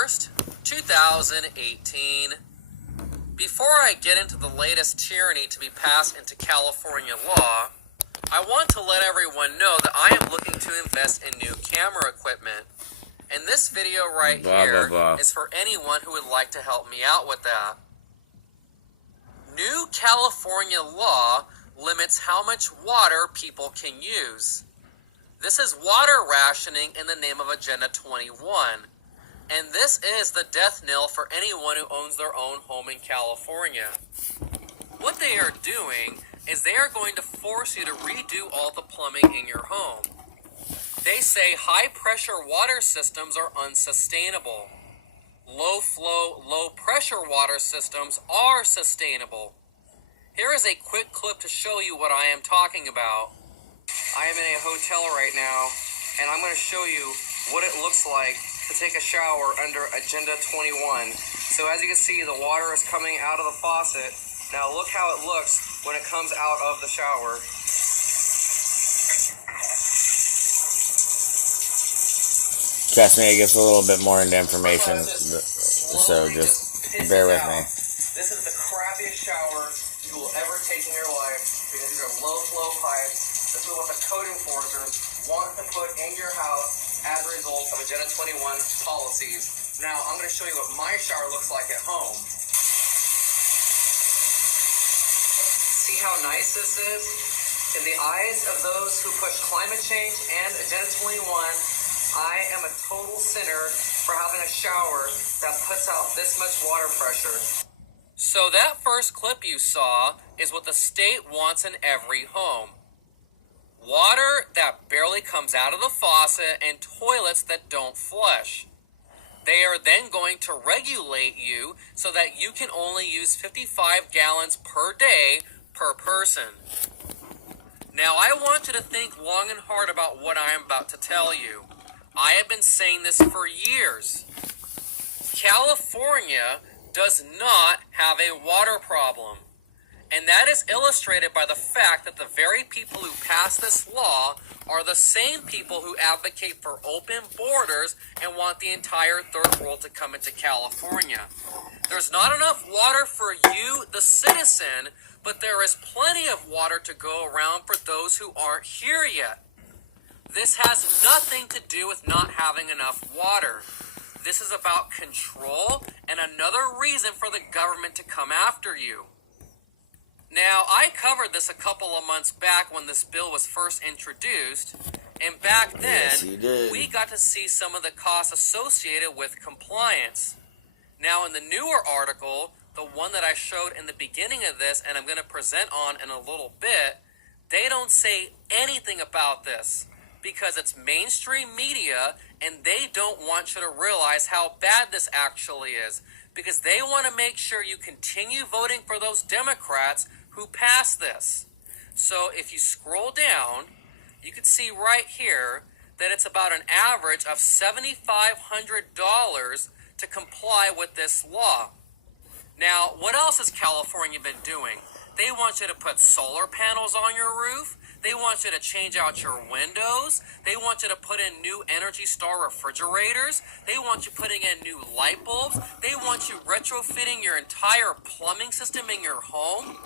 1st, 2018. Before I get into the latest tyranny to be passed into California law, I want to let everyone know that I am looking to invest in new camera equipment. And this video right here is for anyone who would like to help me out with that. New California law limits how much water people can use. This is water rationing in the name of Agenda 21. And this is the death knell for anyone who owns their own home in California. What they are doing is they are going to force you to redo all the plumbing in your home. They say high-pressure water systems are unsustainable. Low-flow, low-pressure water systems are sustainable. Here is a quick clip to show you what I am talking about. I am in a hotel right now, and I'm going to show you what it looks like to take a shower under Agenda 21. So as you can see, the water is coming out of the faucet. Now look how it looks when it comes out of the shower. Trust me, it gets a little bit more into information, so just bear with me. This is the crappiest shower you will ever take in your life because these are low-flow pipes. This is what the code enforcers want to put in your house as a result of Agenda 21 policies. Now, I'm going to show you what my shower looks like at home. See how nice this is? In the eyes of those who push climate change and Agenda 21, I am a total sinner for having a shower that puts out this much water pressure. So that first clip you saw is what the state wants in every home. Water that barely comes out of the faucet and toilets that don't flush. They are then going to regulate you so that you can only use 55 gallons per day per person. Now I want you to think long and hard about what I am about to tell you. I have been saying this for years. California does not have a water problem. And that is illustrated by the fact that the very people who passed this law are the same people who advocate for open borders and want the entire third world to come into California. There's not enough water for you, the citizen, but there is plenty of water to go around for those who aren't here yet. This has nothing to do with not having enough water. This is about control and another reason for the government to come after you. Now, I covered this a couple of months back when this bill was first introduced, and back then, we got to see some of the costs associated with compliance. Now, in the newer article, the one that I showed in the beginning of this, and I'm going to present on in a little bit, they don't say anything about this because it's mainstream media, and they don't want you to realize how bad this actually is because they want to make sure you continue voting for those Democrats who passed this. So if you scroll down, you can see right here that it's about an average of $7,500 to comply with this law. Now, what else has California been doing? They want you to put solar panels on your roof. They want you to change out your windows. They want you to put in new Energy Star refrigerators. They want you putting in new light bulbs. They want you retrofitting your entire plumbing system in your home.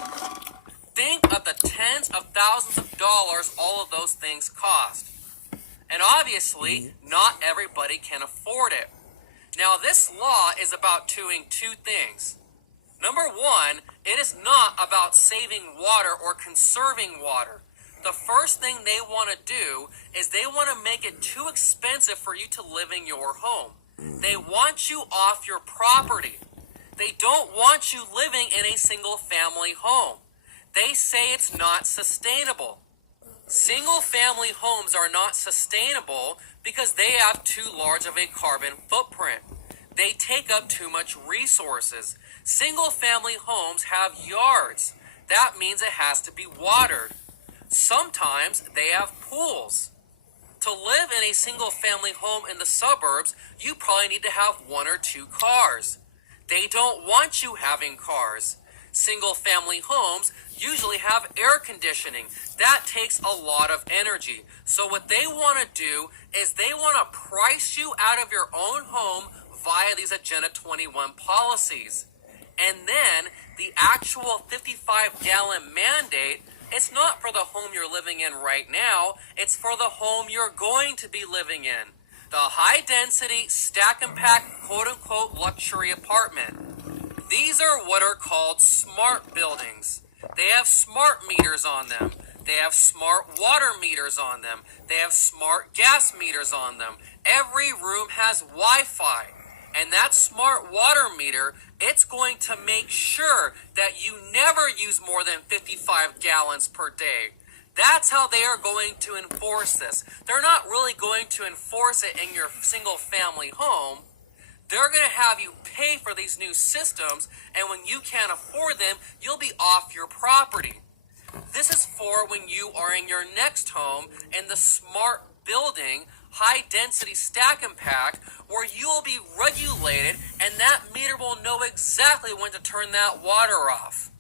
Think of the tens of thousands of dollars all of those things cost. And obviously, not everybody can afford it. Now, this law is about doing two things. Number one, it is not about saving water or conserving water. The first thing they want to do is they want to make it too expensive for you to live in your home. They want you off your property. They don't want you living in a single-family home. They say it's not sustainable. Single-family homes are not sustainable because they have too large of a carbon footprint. They take up too much resources. Single-family homes have yards. That means it has to be watered. Sometimes they have pools. To live in a single-family home in the suburbs, you probably need to have one or two cars. They don't want you having cars. Single-family homes usually have air conditioning. That takes a lot of energy. So what they want to do is they want to price you out of your own home via these Agenda 21 policies. And then the actual 55-gallon mandate, it's not for the home you're living in right now, it's for the home you're going to be living in. The high-density, stack-and-pack, quote-unquote, luxury apartment. These are what are called smart buildings. They have smart meters on them. They have smart water meters on them. They have smart gas meters on them. Every room has Wi-Fi. And that smart water meter, it's going to make sure that you never use more than 55 gallons per day. That's how they are going to enforce this. They're not really going to enforce it in your single family home. They're going to have you pay for these new systems, and when you can't afford them, you'll be off your property. This is for when you are in your next home in the smart building, high-density stack and pack, where you will be regulated, and that meter will know exactly when to turn that water off.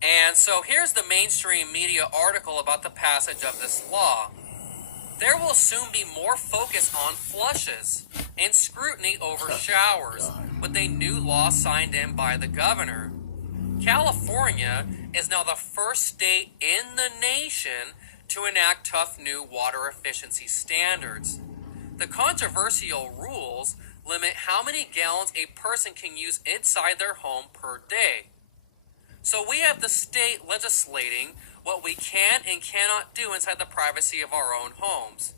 And so here's the mainstream media article about the passage of this law. There will soon be more focus on flushes and scrutiny over showers with a new law signed in by the governor. California is now the first state in the nation to enact tough new water efficiency standards. The controversial rules limit how many gallons a person can use inside their home per day. So we have the state legislating what we can and cannot do inside the privacy of our own homes.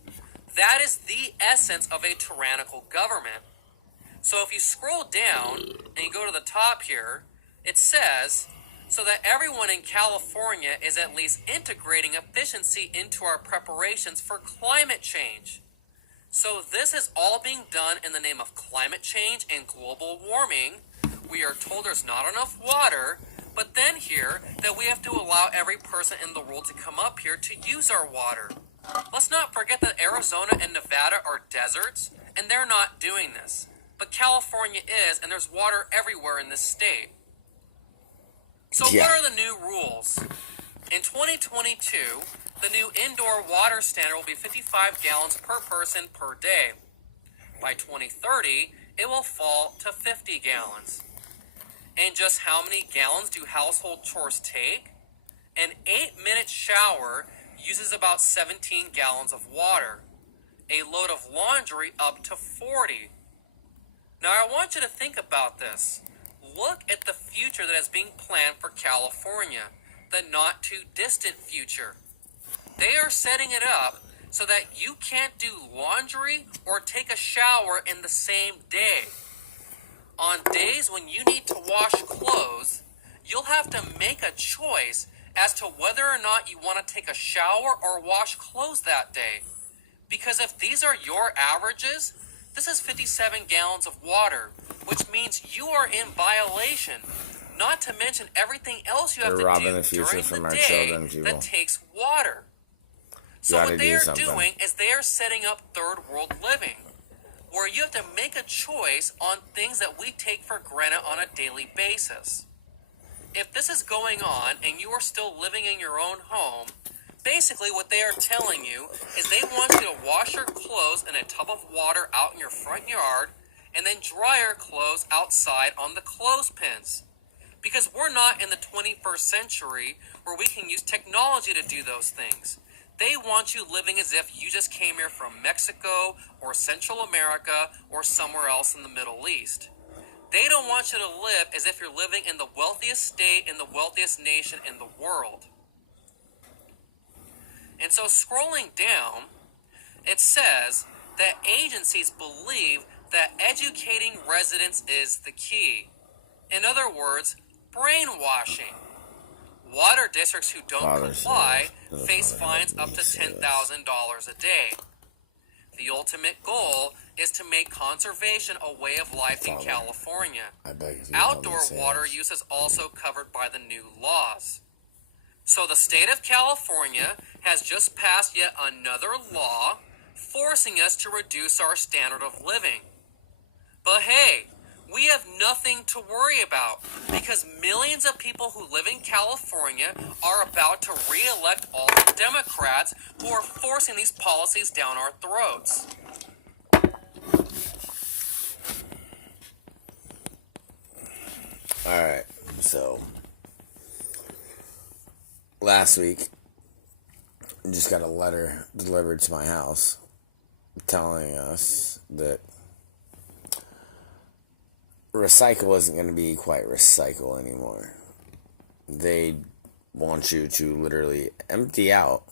That is the essence of a tyrannical government. So if you scroll down and you go to the top here, it says, so that everyone in California is at least integrating efficiency into our preparations for climate change. So this is all being done in the name of climate change and global warming. We are told there's not enough water, but then here that we have to allow every person in the world to come up here to use our water. Let's not forget that Arizona and Nevada are deserts, and they're not doing this. But California is, and there's water everywhere in this state. So what are the new rules? In 2022, the new indoor water standard will be 55 gallons per person per day. By 2030, it will fall to 50 gallons. And just how many gallons do household chores take? An 8-minute shower uses about 17 gallons of water. A load of laundry up to 40. Now I want you to think about this. Look at the future that is being planned for California, the not too distant future. They are setting it up so that you can't do laundry or take a shower in the same day. On days when you need to wash clothes, you'll have to make a choice as to whether or not you want to take a shower or wash clothes that day. Because if these are your averages, this is 57 gallons of water, which means you are in violation. Not to mention everything else you have to do during the day that takes water. So what they are doing is they are setting up third world living, where you have to make a choice on things that we take for granted on a daily basis. If this is going on and you are still living in your own home, basically what they are telling you is they want you to wash your clothes in a tub of water out in your front yard and then dry your clothes outside on the clothespins. Because we're not in the 21st century where we can use technology to do those things. They want you living as if you just came here from Mexico or Central America or somewhere else in the Middle East. They don't want you to live as if you're living in the wealthiest state in the wealthiest nation in the world. And so scrolling down, it says that agencies believe that educating residents is the key. In other words, brainwashing. Water districts who don't comply face fines up to $10,000 a day. The ultimate goal is to make conservation a way of life in California. Outdoor water use is also covered by the new laws. So the state of California has just passed yet another law forcing us to reduce our standard of living. But hey, we have nothing to worry about because millions of people who live in California are about to re-elect all the Democrats who are forcing these policies down our throats. Alright, so last week, I just got a letter delivered to my house telling us that recycle isn't going to be quite recycle anymore. They want you to literally empty out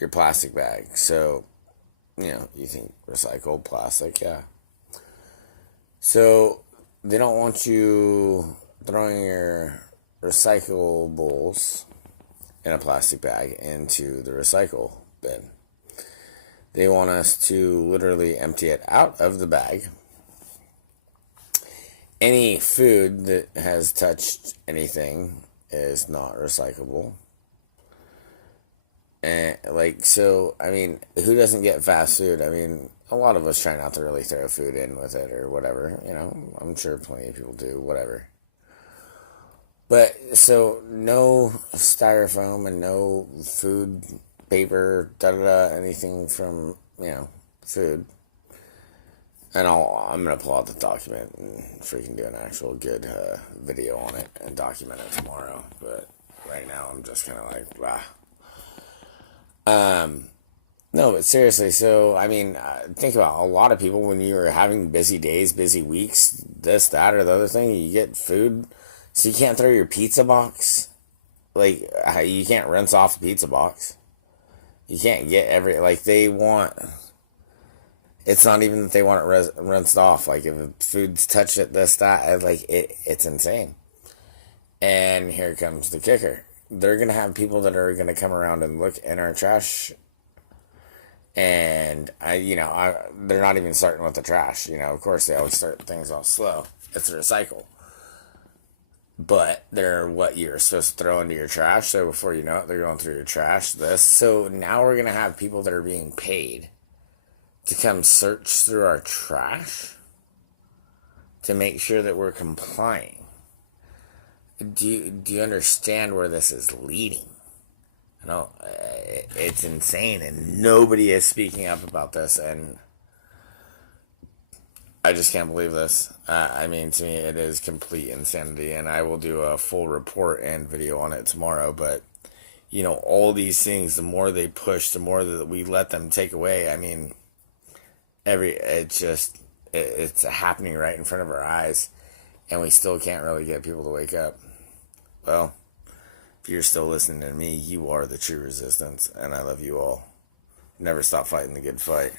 your plastic bag. So, you think recycled plastic, yeah. So, they don't want you throwing your recyclables in a plastic bag into the recycle bin. They want us to literally empty it out of the bag. Any food that has touched anything is not recyclable. And who doesn't get fast food? A lot of us try not to really throw food in with it or whatever. I'm sure plenty of people do, whatever. But, so, no styrofoam and no food, paper, anything from, food. And I'm going to pull out the document and freaking do an actual good video on it and document it tomorrow. But right now I'm just kind of like, blah. No, but seriously, so, think about a lot of people when you're having busy days, busy weeks, this, that, or the other thing, you get food, so you can't throw your pizza box. You can't rinse off the pizza box. You can't get it's not even that they want it rinsed off. If food's touched it, this, that, it's insane. And here comes the kicker. They're going to have people that are going to come around and look in our trash. And, they're not even starting with the trash. Of course, they always start things off slow. It's a recycle. But they're what you're supposed to throw into your trash. So before you know it, they're going through your trash. So now we're going to have people that are being paid to come search through our trash to make sure that we're complying. Do you understand where this is leading? It's insane, and nobody is speaking up about this, and I just can't believe this. To me, it is complete insanity, and I will do a full report and video on it tomorrow, but, all these things, the more they push, the more that we let them take away, it's happening right in front of our eyes, and we still can't really get people to wake up. Well, if you're still listening to me, you are the true resistance, and I love you all. Never stop fighting the good fight.